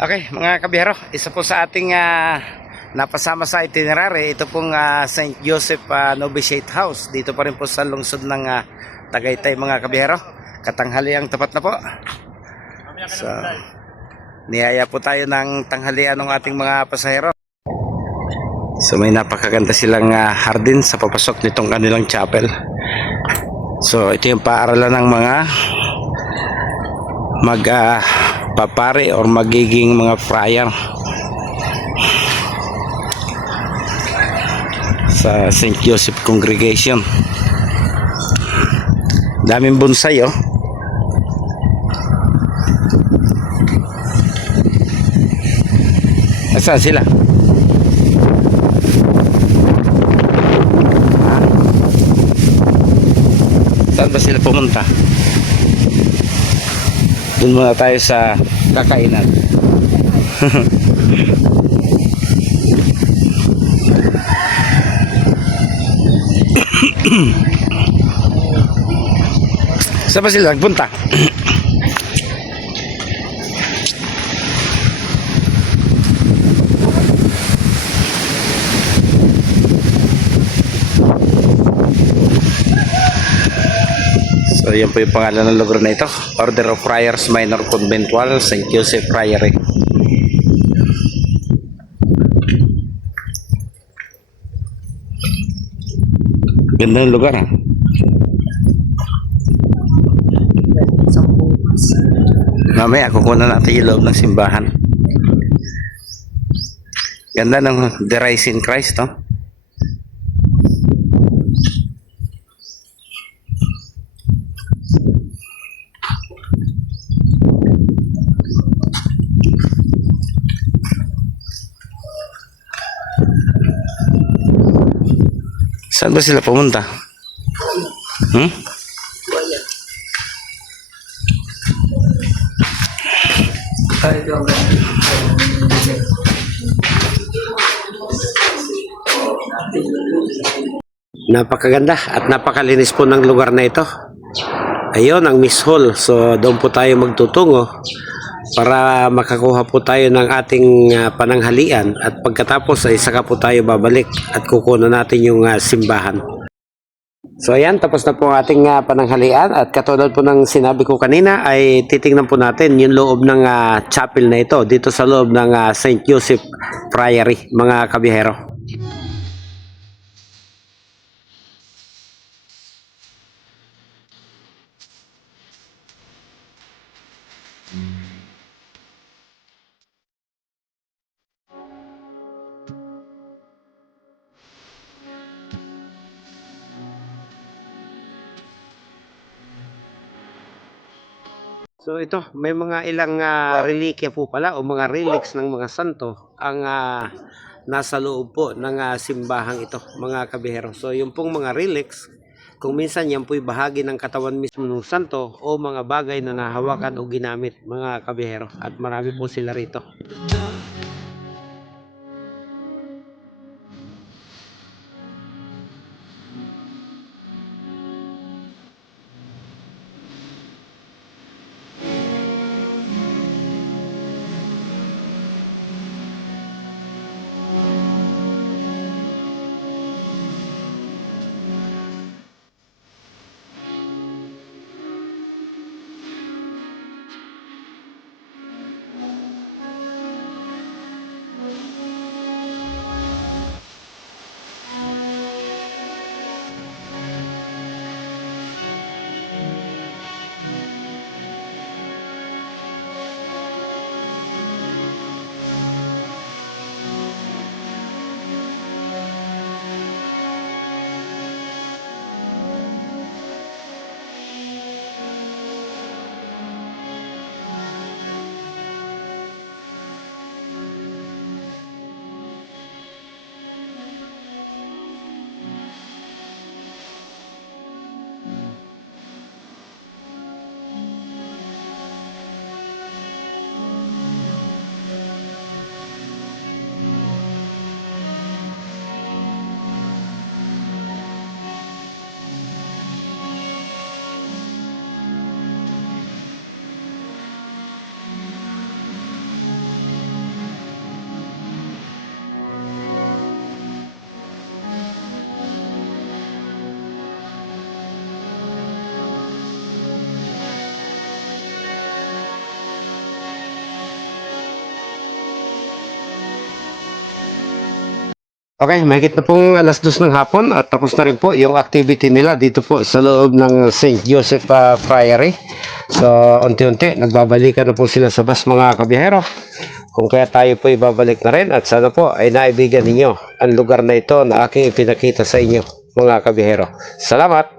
Okay, mga kabiyero, isa po sa ating napasama sa itinerary, ito pong St. Joseph Novitiate House. Dito pa rin po sa lungsod ng Tagaytay, mga kabiyero. Katanghaliang tapat na po. So, niyaya po tayo ng tanghalian ng ating mga pasahero. So, may napakaganda silang hardin sa papasok nitong kanilang chapel. So, ito yung paaralan ng mga papare or magiging mga friar sa St. Joseph Congregation. Daming bonsai oh. Asa sila? Saan ba sila pumunta? Doon muna tayo sa kakainan. Saan ba sila nagpunta? So yan po yung pangalan ng lugar na ito, Order of Friars Minor Conventual St. Joseph Priory. Ganda ng lugar ha. Mamaya kukunan natin yung loob ng simbahan. Ganda ng The Rising Christ no? Saan ba sila pumunta? Napakaganda at napakalinis po ng lugar na ito. Ayun ang Miss Hall. So doon po tayo magtutungo para makakuha po tayo ng ating pananghalian at pagkatapos ay saka po tayo babalik at kukunan natin yung simbahan. So ayan, tapos na po ang ating pananghalian at katulad po ng sinabi ko kanina ay titingnan po natin yung loob ng chapel na ito dito sa loob ng St. Joseph Priory, mga kabihero. So ito, may mga ilang relikya po pala o mga relics ng mga santo ang nasa loob po ng simbahang ito, mga kabihero. So yung pong mga relics, kung minsan yan po'y bahagi ng katawan mismo ng santo o mga bagay na nahawakan o ginamit, mga kabihero. At marami po sila rito. Okay, mahigit na pong 2:00 ng hapon at tapos na rin po yung activity nila dito po sa loob ng St. Joseph Priory. So, unti-unti, nagbabalikan na po sila sa bus mga kabiyahero. Kung kaya tayo po ibabalik na rin at sana po ay naibigan ninyo ang lugar na ito na aking ipinakita sa inyo mga kabiyahero. Salamat!